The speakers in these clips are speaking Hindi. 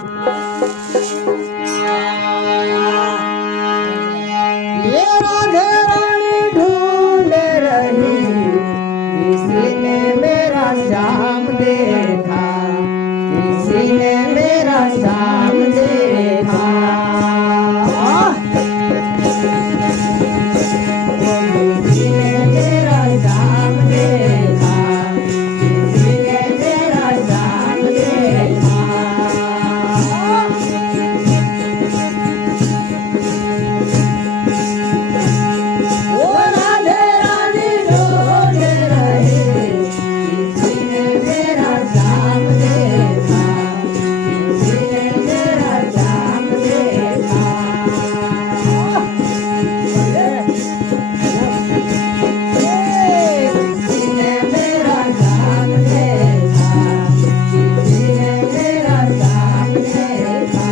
ये राधे रानी ढूंढ रही, किसी ने मेरा श्याम देखा, किसी ने मेरा श्याम देखा। किसी ने मेरा श्याम देखा, किसी ने मेरा श्याम देखा। ओ राधे रानी ढूंढ रही, किसी ने मेरा श्याम देखा, किसी ने मेरा श्याम देखा। किसी ने मेरा श्याम देखा, किसी ने मेरा श्याम देखा।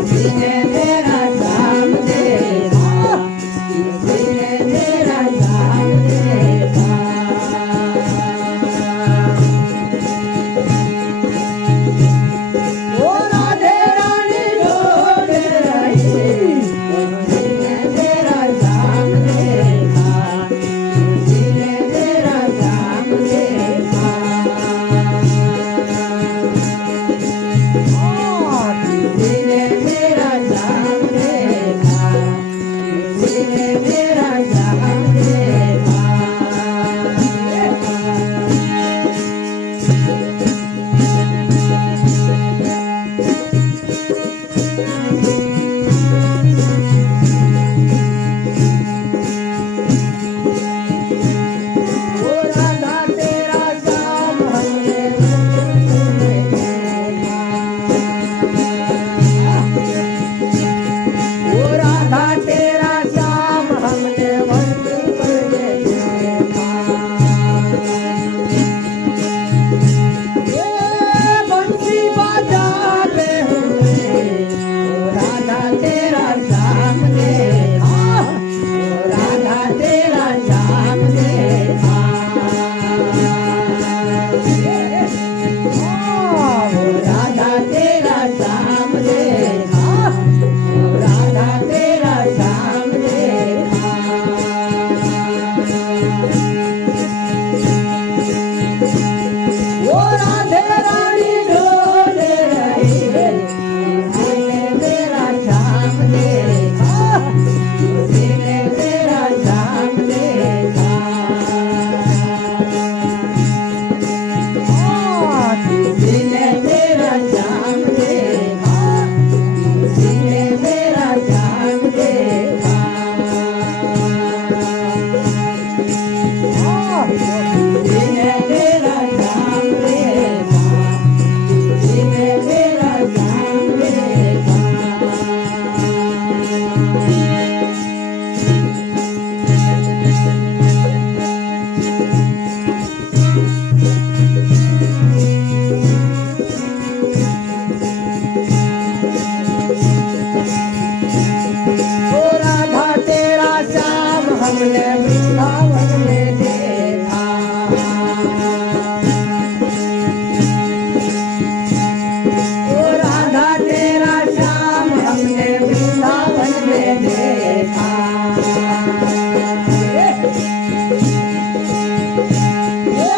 किसी ने मेरा श्याम देखा, किसी ने मेरा श्याम देखा। ओ राधे रानी ढूंढ रही, किसी ने मेरा श्याम देखा, किसी ने मेरा श्याम देखा। किसी ने मेरा श्याम देखा, किसी ने मेरा श्याम देखा। ओ राधा तेरा श्याम हमने बचपन में देखा। ओ राधा तेरा श्याम हमने बचपन में देखा। ये बंसी बजाते हुए ओ राधा तेरा श्याम देखा, ओ राधा तेरा श्याम देखा। ओ राधा तेरा श्याम देखा, ओ राधा तेरा श्याम देखा। ओ राधे रानी ढूंढ रही, किसी ने मेरा श्याम देखा, किसी ने मेरा श्याम देखा। किसी ने मेरा श्याम देखा, किसी ने मेरा श्याम देखा। किसी ने मेरा श्याम देखा, किसी ने मेरा श्याम देखा। ओ राधा तेरा श्याम हमने वृंदावन में देखा। ओ राधा तेरा श्याम हमने वृंदावन में देखा। ये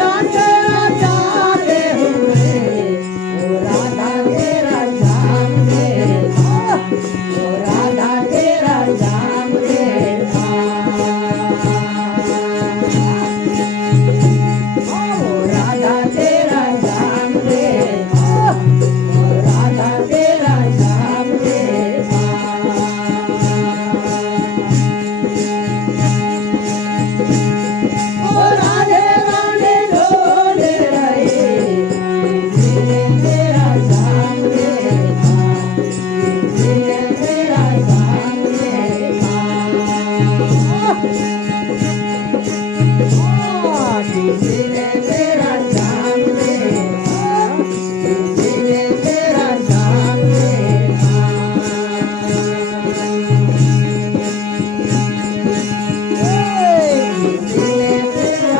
राधे राजाते हुए ओ राधा तेरा श्याम देखा, ओ राधा तेरा श्याम देखा। ओ राधा तेरा श्याम देखा, ओ राधा तेरा श्याम देखा। ओ राधे रानी ढूंढ रही, किसी ने मेरा श्याम देखा, किसी ने मेरा श्याम देखा। किसी ने मेरा श्याम देखा, किसी ने मेरा श्याम देखा। किसी ने मेरा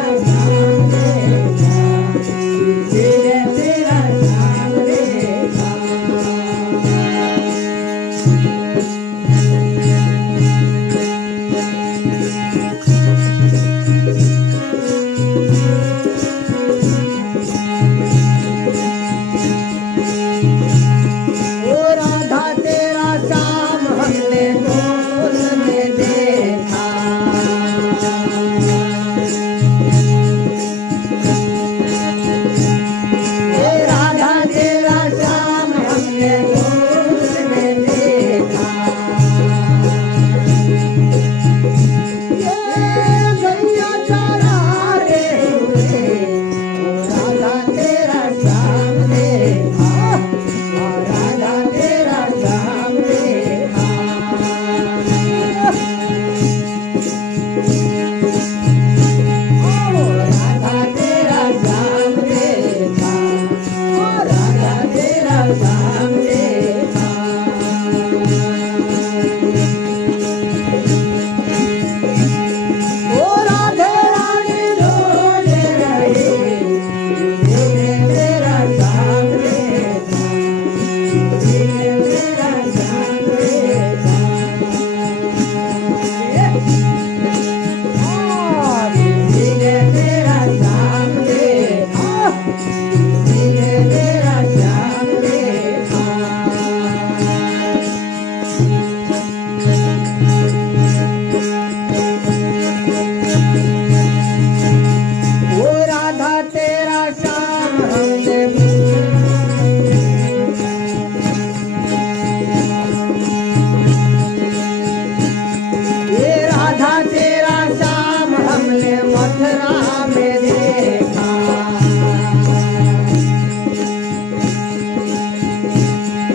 श्याम देखा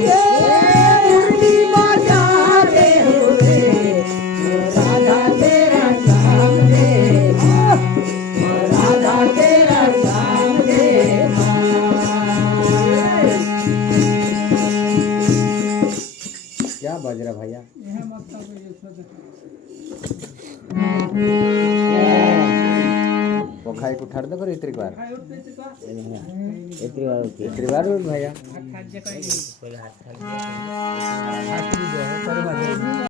ये मुरली बजाते हुए राधा तेरा श्याम देखा राधा तेरा श्याम देखा क्या बज रहा भैया वो खाई को ठाड़ दो करो इतनी बार इतनी बार भैया